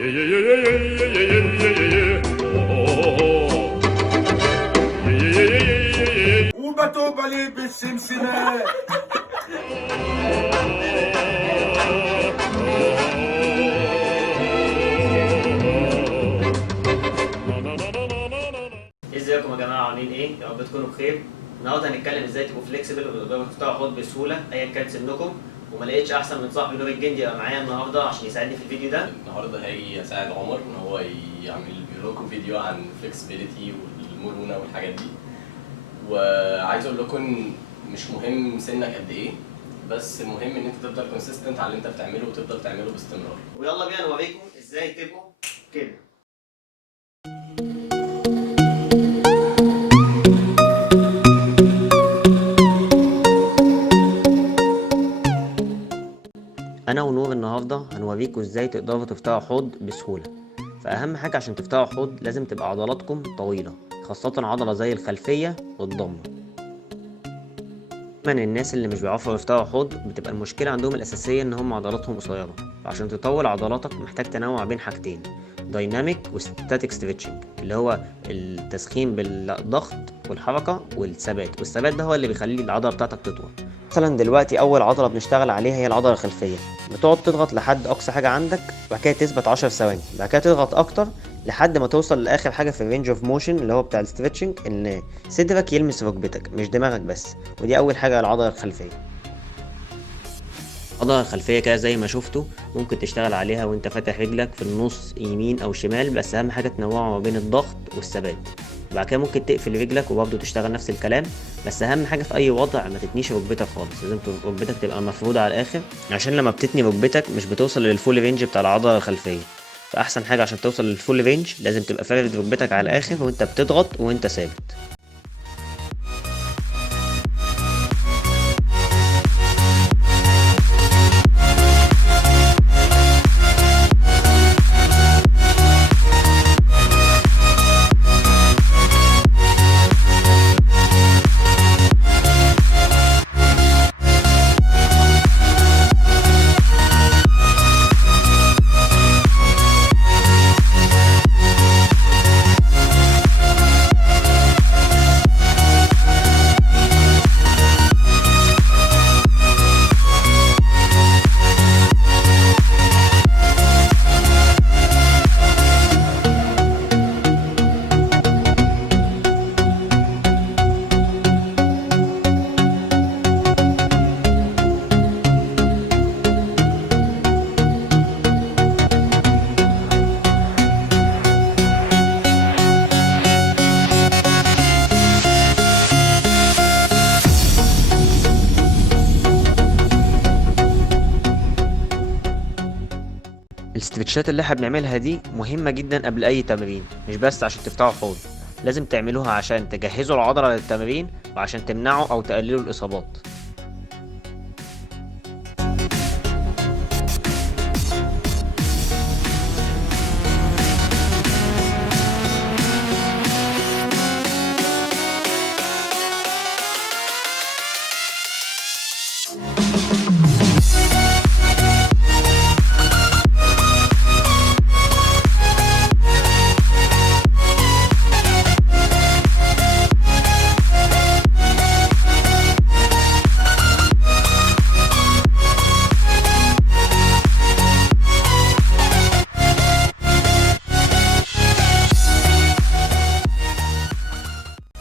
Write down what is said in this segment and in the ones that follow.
وبتوب عليه بالسمسمة. ازيكم يا جماعه، عاملين ايه؟ يا رب تكونوا بخير. النهارده هنتكلم ازاي تبقوا فليكسبل وتقدروا تفتحوا حوض بسهوله ايا كان سنكم، وما لقيتش احسن من صاحبي نور الجندي يبقى معايا النهارده عشان يساعدني في الفيديو ده. النهارده هاجي اساعد عمر ان هو يعمل لكم فيديو عن فلكسبيليتي والمرونه والحاجات دي. وعايز اقول لكم مش مهم سنك قد ايه، بس المهم ان انت تفضل كونسيستنت على اللي انت بتعمله وتفضل تعمله باستمرار. ويلا بينا نوريكم ازاي تبقوا كده. انا ونور النهارده هنوريكم ازاي تقدروا تفتحوا حوض بسهوله. فاهم حاجه عشان تفتحوا حوض لازم تبقى عضلاتكم طويله، خاصه عضله زي الخلفيه والضمه. دايما الناس اللي مش بيعرفوا يفتحوا حوض بتبقى المشكله عندهم الاساسيه ان هم عضلاتهم قصيره. فعشان تطول عضلاتك محتاج تنوع بين حاجتين، دايناميك وستاتيك ستريتشنج، اللي هو التسخين بالضغط والحركه والثبات ده هو اللي بيخلي العضله بتاعتك تطول. مثلا دلوقتي اول عضله بنشتغل عليها هي العضله الخلفيه. بتقعد تضغط لحد اقصى حاجه عندك، بعد كده تثبت 10 ثواني، بعد كده تضغط اكتر لحد ما توصل لاخر حاجه في الرينج اوف موشن اللي هو بتاع الستريتشنج، ان صدرك يلمس ركبتك مش دماغك بس. ودي اول حاجه العضله الخلفيه. العضله الخلفيه كده زي ما شفتوا ممكن تشتغل عليها وانت فاتح رجلك في النص يمين او شمال، بس اهم حاجه تنوعها ما بين الضغط والثبات. بعد كده ممكن تقفل رجلك وبرضه تشتغل نفس الكلام، بس اهم حاجه في اي وضع ما تتنيش ركبتك خالص. لازم ركبتك تبقى مفروده على الاخر، عشان لما بتتني ركبتك مش بتوصل للفول رينج بتاع العضله الخلفيه. فاحسن حاجه عشان توصل للفول رينج لازم تبقى فارد ركبتك على الاخر وانت بتضغط وانت ثابت. الاسترتشات اللي احنا بنعملها دي مهمة جدا قبل اي تمرين، مش بس عشان تفتحوا حوض، لازم تعملوها عشان تجهزوا العضلة للتمرين وعشان تمنعوا او تقللوا الاصابات.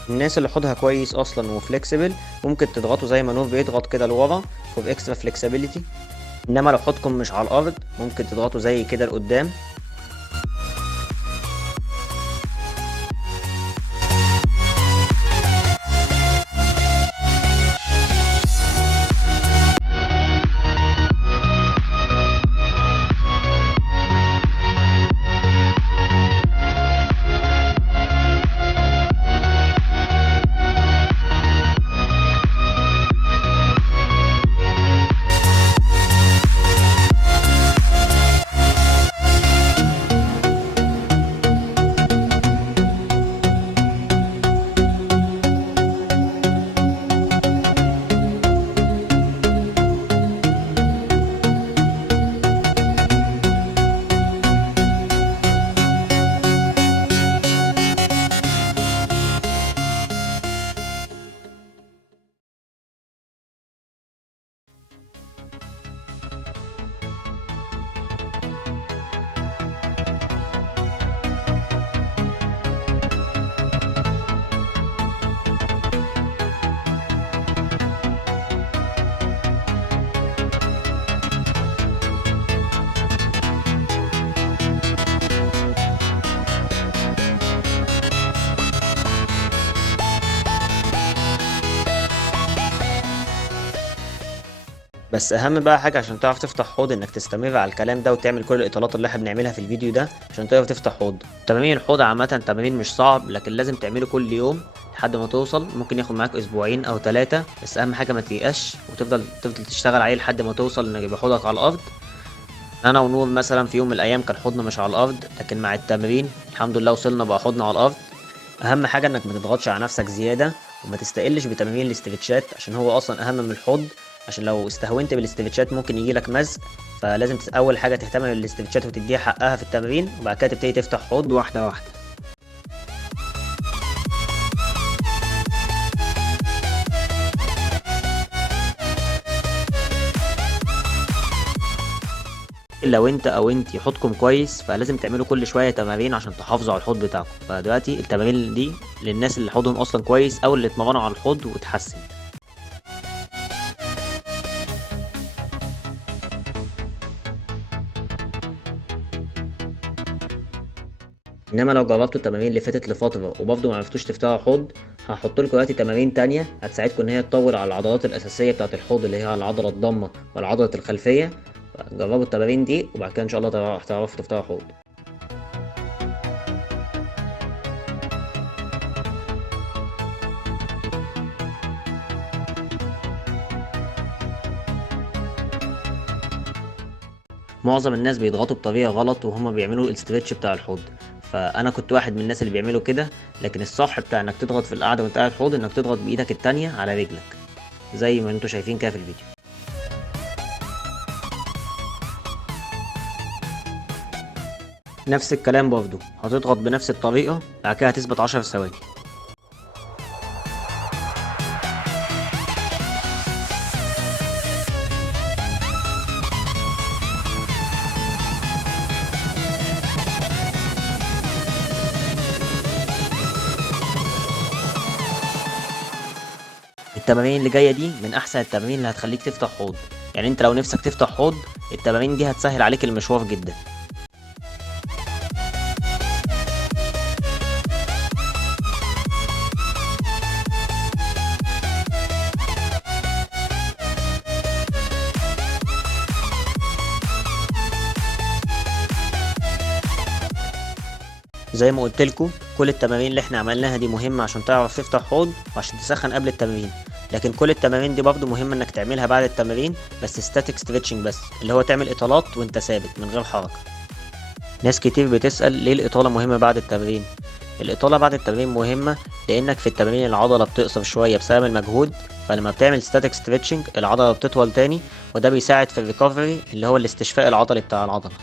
الناس اللي حوضها كويس اصلا وفليكسبل ممكن تضغطوا زي ما نور بيضغط كده لورا فور اكسترا فليكسبيليتي، انما لو حوضكم مش على الارض ممكن تضغطوا زي كده لقدام. بس اهم بقى حاجه عشان تعرف تفتح حوض انك تستمر على الكلام ده وتعمل كل الاطالات اللي احنا بنعملها في الفيديو ده عشان تعرف تفتح حوض. تمارين الحوض عامه تمارين مش صعب، لكن لازم تعمله كل يوم لحد ما توصل. ممكن ياخد معاك اسبوعين او 3، بس اهم حاجه ما تيأسش وتفضل تشتغل عليه لحد ما توصل انك يبقى حوضك على الارض. انا ونور مثلا في يوم من الايام كان حوضنا مش على الارض، لكن مع التمرين الحمد لله وصلنا بقى حوضنا على الارض. اهم حاجه انك ما تضغطش على نفسك زياده وما تستقلش بتمارين الاسترتشات عشان هو اصلا اهم من الحوض، عشان لو استهونت بالاسترتشات ممكن يجيلك مزق. فلازم اول حاجه تهتم بالاسترتشات وتديها حقها في التمرين، وبعد كده تبتدي تفتح حوض واحده واحده. لو انت او انتي حوضكم كويس فلازم تعملوا كل شويه تمارين عشان تحافظوا على الحوض بتاعكم. فدلوقتي التمارين دي للناس اللي حوضهم اصلا كويس او اللي اتمرنوا على الحوض وتحسن. انما لو جربتوا التمارين اللي فاتت لفتره وبرضه ما عرفتوش تفتحوا حوض، هحط لكم دلوقتي تمارين تانية هتساعدكم ان هي تطول على العضلات الاساسيه بتاعه الحوض اللي هي على العضله الضمه والعضله الخلفيه. جربوا التمارين دي وبعد كده ان شاء الله هتعرفوا تفتحوا حوض. معظم الناس بيضغطوا بطريقه غلط وهما بيعملوا الاسترتش بتاع الحوض، فانا كنت واحد من الناس اللي بيعملوا كده. لكن الصح بتاع انك تضغط في القعده وانت قاعد حوض انك تضغط بايدك التانية على رجلك زي ما انتوا شايفين كده في الفيديو. نفس الكلام برضو هتضغط بنفس الطريقه، بعد كده هتثبت 10 ثواني. التمارين اللي جايه دي من احسن التمارين اللي هتخليك تفتح حوض. يعني انت لو نفسك تفتح حوض التمارين دي هتسهل عليك المشوار جدا. زي ما قلت لكم كل التمارين اللي احنا عملناها دي مهمه عشان تعرف تفتح حوض وعشان تسخن قبل التمرين. لكن كل التمارين دي برضو مهمه انك تعملها بعد التمرين، بس ستاتيك ستريتشنج بس، اللي هو تعمل اطالات وانت ثابت من غير حركه. ناس كتير بتسأل ليه الاطاله مهمه بعد التمرين. الاطاله بعد التمرين مهمه لانك في التمرين العضله بتقصر شويه بسبب المجهود، فلما بتعمل ستاتيك ستريتشنج العضله بتطول تاني، وده بيساعد في الريكفري اللي هو الاستشفاء العضلي بتاع العضله.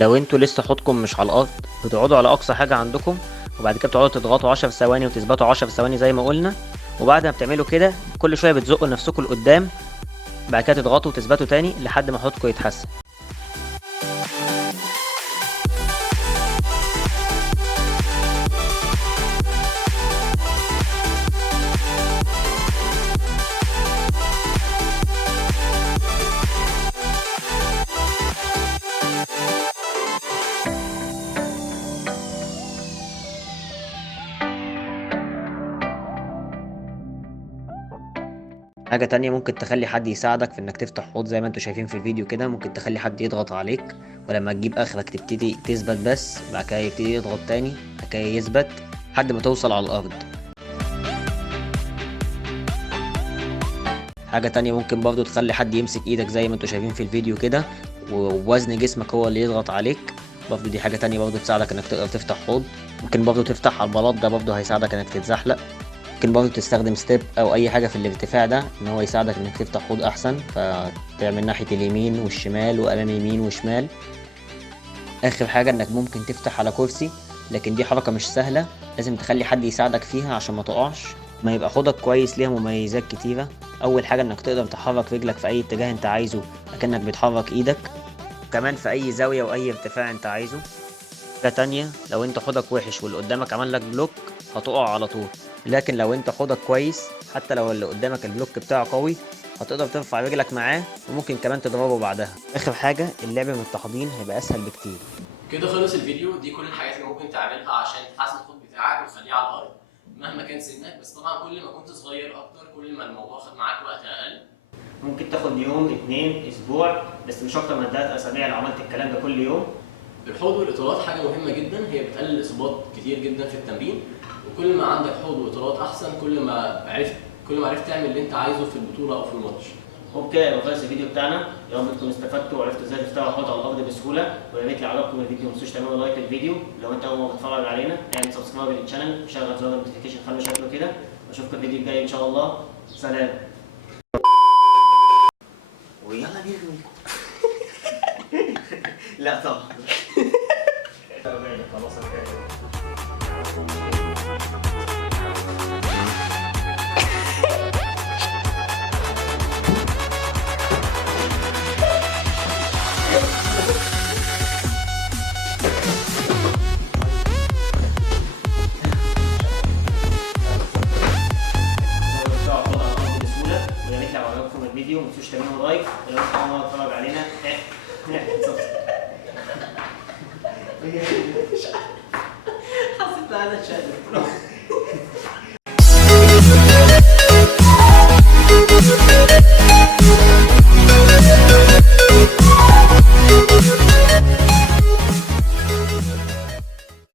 لو انتوا لسه حوضكم مش على الارض، بتقعدوا على اقصى حاجه عندكم، وبعد كده بتقعدوا تضغطوا 10 ثواني وتثبتوا 10 ثواني زي ما قلنا، وبعد ما بتعملوا كده كل شويه بتزقوا نفسكم لقدام، بعد كده تضغطوا وتثبتوا تاني لحد ما حوضكم يتحسن. حاجة تانية ممكن تخلي حد يساعدك في انك تفتح حوض زي ما انتوا شايفين في الفيديو كده، ممكن تخلي حد يضغط عليك، ولما تجيب اخرك تبتدي تثبت بس، بعد كده يبتدي يضغط تاني، بعد كده يثبت لحد ما توصل على الارض. حاجة تانية ممكن برضو تخلي حد يمسك ايدك زي ما انتوا شايفين في الفيديو كده، ووزن جسمك هو اللي يضغط عليك، برضو دي حاجة تانية برضو تساعدك انك تقدر تفتح حوض. ممكن برضو تفتح على البلاط ده، برضو هيساعدك انك تتزحلق. ممكن برضه تستخدم ستيب او اي حاجه في الارتفاع ده ان هو يساعدك انك تفتح حوض احسن، فتعمل ناحيه اليمين والشمال وامام يمين وشمال. اخر حاجه انك ممكن تفتح على كرسي، لكن دي حركه مش سهله، لازم تخلي حد يساعدك فيها عشان ما تقعش. ما يبقى حوضك كويس ليها مميزات كتيره. اول حاجه انك تقدر تحرك رجلك في اي اتجاه انت عايزه اكنك بتحرك ايدك، كمان في اي زاويه واي ارتفاع انت عايزه. حاجه تانية، لو انت حوضك وحش واللي قدامك عمل لك بلوك هتقع على طول، لكن لو انت حوضك كويس حتى لو اللي قدامك البلوك بتاعه قوي هتقدر ترفع رجلك معاه، وممكن كمان تضربه بعدها. اخر حاجه، اللعب من التحضين هيبقى اسهل بكتير. كده خلص الفيديو. دي كل الحاجات اللي ممكن تعملها عشان تحسن الحوض بتاعك وتخليه على الارض مهما كان سنك. بس طبعا كل ما كنت صغير اكتر كل ما الموضوع خد معاك وقت اقل. ممكن تاخد يوم 2 اسبوع، بس مش اكتر من 3 اسابيع لو عملت الكلام ده كل يوم. الحوض والاطارات حاجه مهمه جدا، هي بتقلل الاصابات كتير جدا في التمرين. وكل ما عندك حوض واطارات احسن كل ما عرفت تعمل اللي انت عايزه في البطوله او في الماتش. وبكده يبقى خلص الفيديو بتاعنا. يا رب تكونوا استفدتوا وعرفتوا ازاي تفتحوا حوض على الارض بسهوله. ويا ريت لو عجبكم الفيديو ما تنسوش تعملوا لايك للفيديو. لو انت اول مره بتتفرج علينا اعمل سبسكرايب للشانل وشغل زر النوتيفيكيشن، خلوا شكله كده. واشوفكم الفيديو الجاي ان شاء الله. سلام. ويلا نرمي. لا طبعا. خلاص الفيديو ما تنسوش تعملوا لايك. ولو انت اول مره تتفرج علينا حسيت ان انا اتشقلب.